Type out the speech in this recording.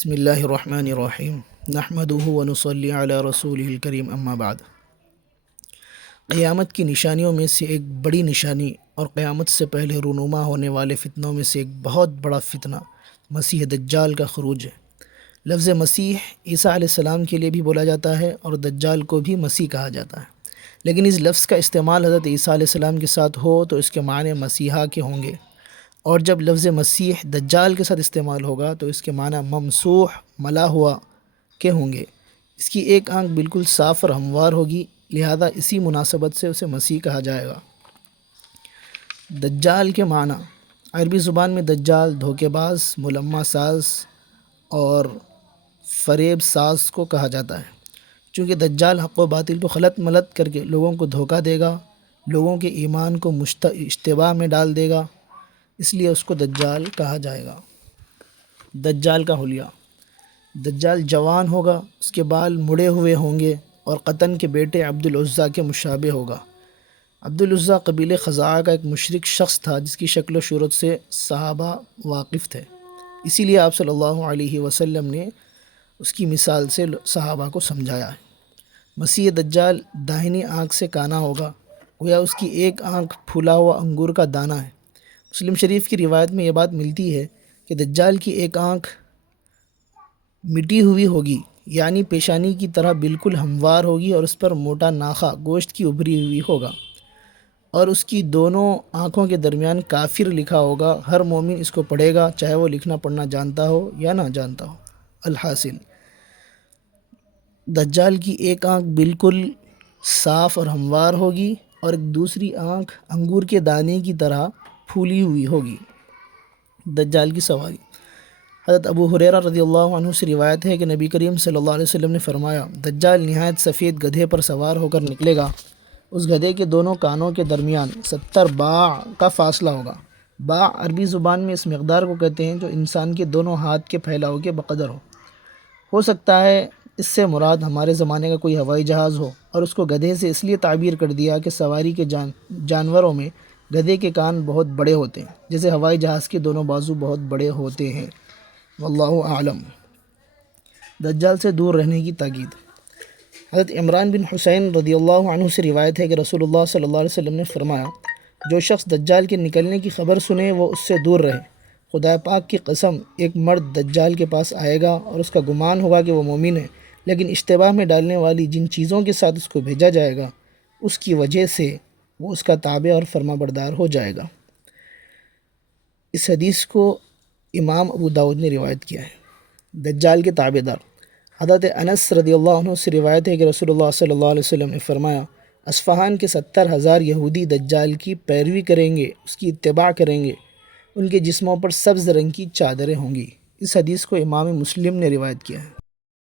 بسم اللہ الرحمن الرحیم نحمدہ ونصلی علی رسولہ الکریم اما بعد۔ قیامت کی نشانیوں میں سے ایک بڑی نشانی اور قیامت سے پہلے رونما ہونے والے فتنوں میں سے ایک بہت بڑا فتنہ مسیح دجال کا خروج ہے۔ لفظ مسیح عیسیٰ علیہ السلام کے لیے بھی بولا جاتا ہے اور دجال کو بھی مسیح کہا جاتا ہے، لیکن اس لفظ کا استعمال حضرت عیسیٰ علیہ السلام کے ساتھ ہو تو اس کے معنی مسیحا کے ہوں گے، اور جب لفظ مسیح دجال کے ساتھ استعمال ہوگا تو اس کے معنی ممسوح ملا ہوا کے ہوں گے۔ اس کی ایک آنکھ بالکل صاف اور ہموار ہوگی، لہذا اسی مناسبت سے اسے مسیح کہا جائے گا۔ دجال کے معنی عربی زبان میں دجال دھوکے باز، ملمہ ساز اور فریب ساز کو کہا جاتا ہے، چونکہ دجال حق و باطل کو خلط ملط کر کے لوگوں کو دھوکہ دے گا، لوگوں کے ایمان کو اشتباہ میں ڈال دے گا، اس لیے اس کو دجال کہا جائے گا۔ دجال کا حلیہ: دجال جوان ہوگا، اس کے بال مڑے ہوئے ہوں گے اور قطن کے بیٹے عبدالعزیٰ کے مشابہ ہوگا۔ عبدالعزیٰ قبیلہ خزاعہ کا ایک مشرک شخص تھا جس کی شکل و صورت سے صحابہ واقف تھے، اسی لیے آپ صلی اللہ علیہ وسلم نے اس کی مثال سے صحابہ کو سمجھایا ہے۔ مسیح دجال داہنی آنکھ سے کانا ہوگا، گویا اس کی ایک آنکھ پھولا ہوا انگور کا دانہ ہے۔ مسلم شریف کی روایت میں یہ بات ملتی ہے کہ دجال کی ایک آنکھ مٹی ہوئی ہوگی، یعنی پیشانی کی طرح بالکل ہموار ہوگی، اور اس پر موٹا ناخا گوشت کی ابھری ہوئی ہوگا، اور اس کی دونوں آنکھوں کے درمیان کافر لکھا ہوگا۔ ہر مومن اس کو پڑھے گا، چاہے وہ لکھنا پڑھنا جانتا ہو یا نہ جانتا ہو۔ الحاصل، دجال کی ایک آنکھ بالکل صاف اور ہموار ہوگی اور ایک دوسری آنکھ انگور کے دانے کی طرح پھولی ہوئی ہوگی۔ دجال کی سواری: حضرت ابو ہریرہ رضی اللہ عنہ سے روایت ہے کہ نبی کریم صلی اللہ علیہ وسلم نے فرمایا، دجال نہایت سفید گدھے پر سوار ہو کر نکلے گا، اس گدھے کے دونوں کانوں کے درمیان 70 باع کا فاصلہ ہوگا۔ باع عربی زبان میں اس مقدار کو کہتے ہیں جو انسان کے دونوں ہاتھ کے پھیلاؤ کے بقدر ہو سکتا ہے اس سے مراد ہمارے زمانے کا کوئی ہوائی جہاز ہو، اور اس کو گدھے سے اس لیے تعبیر کر دیا کہ سواری کے جانوروں میں گدھے کے کان بہت بڑے ہوتے ہیں، جیسے ہوائی جہاز کے دونوں بازو بہت بڑے ہوتے ہیں۔ واللہ اعلم۔ دجال سے دور رہنے کی تاکید: حضرت عمران بن حسین رضی اللہ عنہ سے روایت ہے کہ رسول اللہ صلی اللہ علیہ وسلم نے فرمایا، جو شخص دجال کے نکلنے کی خبر سنے وہ اس سے دور رہے۔ خدا پاک کی قسم، ایک مرد دجال کے پاس آئے گا اور اس کا گمان ہوگا کہ وہ مومن ہے، لیکن اشتباہ میں ڈالنے والی جن چیزوں کے ساتھ اس کو بھیجا جائے گا اس کی وجہ سے وہ اس کا تابع اور فرما بردار ہو جائے گا۔ اس حدیث کو امام ابو داؤد نے روایت کیا ہے۔ دجال کے تابع دار: حضرت انس رضی اللہ عنہ سے روایت ہے کہ رسول اللہ صلی اللہ علیہ وسلم نے فرمایا، اصفہان کے 70,000 یہودی دجال کی پیروی کریں گے، اس کی اتباع کریں گے، ان کے جسموں پر سبز رنگ کی چادریں ہوں گی۔ اس حدیث کو امام مسلم نے روایت کیا ہے۔